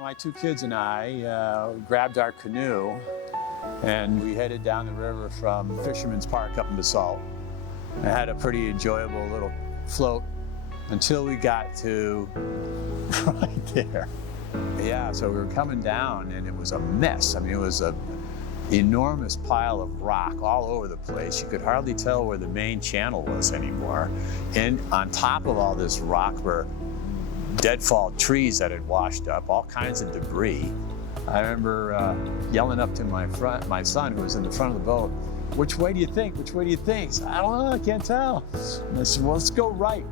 My two kids and I grabbed our canoe and we headed down the river from Fisherman's Park up in Basalt. I had a pretty enjoyable little float until we got to right there. Yeah, so we were coming down and it was a mess. I mean, it was an enormous pile of rock all over the place. You could hardly tell where the main channel was anymore. And on top of all this rock were deadfall trees that had washed up, all kinds of debris. I remember yelling up to my son who was in the front of the boat, "Which way do you think? Which way do you think?" So, "I don't know, I can't tell." And I said, "Well, let's go right,"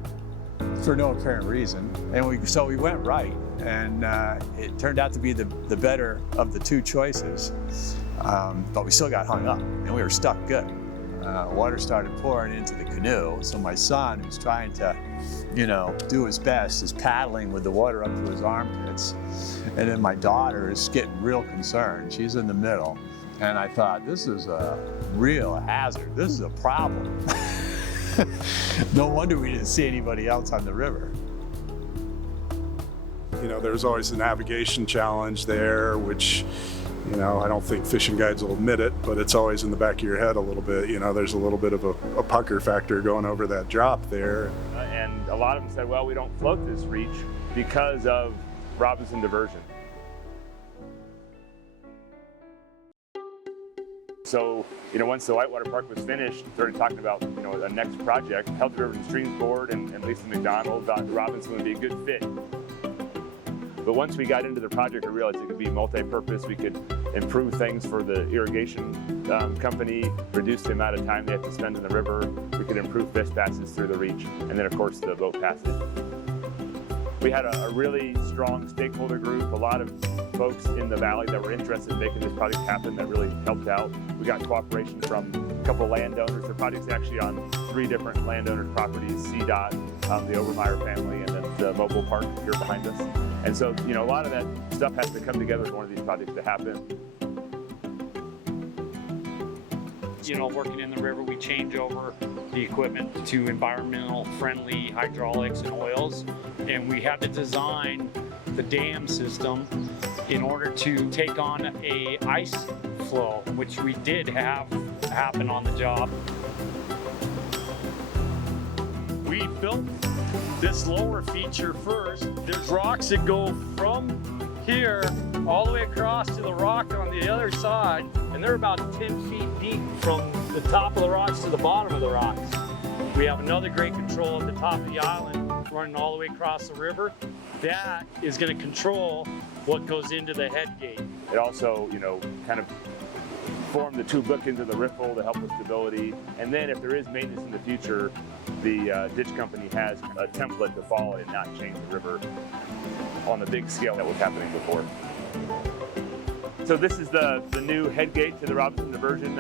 for no apparent reason. And so we went right, and it turned out to be the better of the two choices. But we still got hung up, and we were stuck good. Water started pouring into the canoe, so my son, who's trying to, do his best, is paddling with the water up to his armpits. And then my daughter is getting real concerned. She's in the middle. And I thought, this is a real hazard. This is a problem. No wonder we didn't see anybody else on the river. There's always a navigation challenge there, which, I don't think fishing guides will admit it, but it's always in the back of your head a little bit. There's a little bit of a pucker factor going over that drop there. And a lot of them said, well, we don't float this reach because of Robinson Diversion. So, once the Whitewater Park was finished, started talking about, the next project. Healthy Rivers and Streams Board and Lisa McDonald thought Robinson would be a good fit. But once we got into the project, I realized it could be multi-purpose. We could improve things for the irrigation company, reduce the amount of time they have to spend in the river. We could improve fish passes through the reach, and then of course the boat passage. We had a really strong stakeholder group, a lot of folks in the valley that were interested in making this project happen that really helped out. We got cooperation from a couple of landowners. The project's actually on 3 different landowner properties, CDOT, the Overmeyer family, and then the mobile park here behind us. And so, a lot of that stuff has to come together for one of these projects to happen. Working in the river, we change over the equipment to environmental friendly hydraulics and oils, and we had to design the dam system in order to take on a ice flow, which we did have happen on the job. We built this lower feature first. There's rocks that go from here all the way across to the rock on the other side, and they're about 10 feet deep from the top of the rocks to the bottom of the rocks. We have another great control at the top of the island running all the way across the river. That is going to control what goes into the head gate. It also, kind of formed the 2 bookends of the riffle to help with stability. And then if there is maintenance in the future, the ditch company has a template to follow and not change the river on the big scale that was happening before. So this is the new head gate to the Robinson Diversion.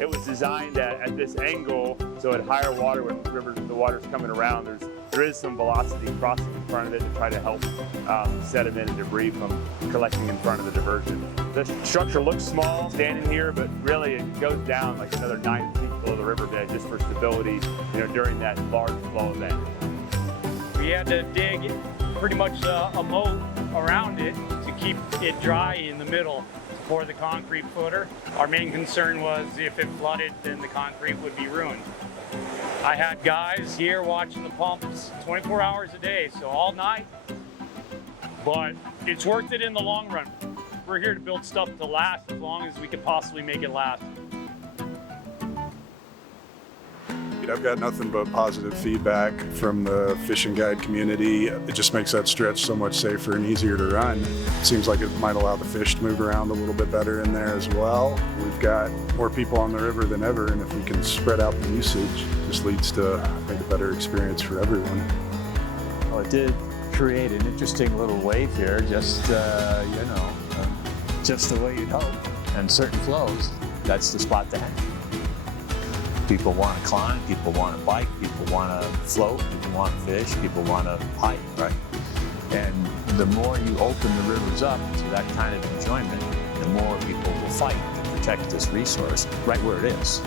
It was designed at this angle, so at higher water when the water's coming around, there is some velocity crossing in front of it to try to help sediment and debris from collecting in front of the diversion. The structure looks small standing here, but really it goes down like another 9 feet below the riverbed just for stability, during that large flow event. We had to dig pretty much a moat around it to keep it dry in the middle for the concrete footer. Our main concern was if it flooded, then the concrete would be ruined. I had guys here watching the pumps 24 hours a day, so all night, but it's worth it in the long run. We're here to build stuff to last as long as we can possibly make it last. I've got nothing but positive feedback from the fishing guide community. It just makes that stretch so much safer and easier to run. It seems like it might allow the fish to move around a little bit better in there as well. We've got more people on the river than ever, and if we can spread out the usage, this leads to, I think, a better experience for everyone. Well, it did create an interesting little wave here, just the way you'd hope. And certain flows, that's the spot to hang. People want to climb, people want to bike, people want to float, people want to fish, people want to hike, right? And the more you open the rivers up to that kind of enjoyment, the more people will fight to protect this resource right where it is.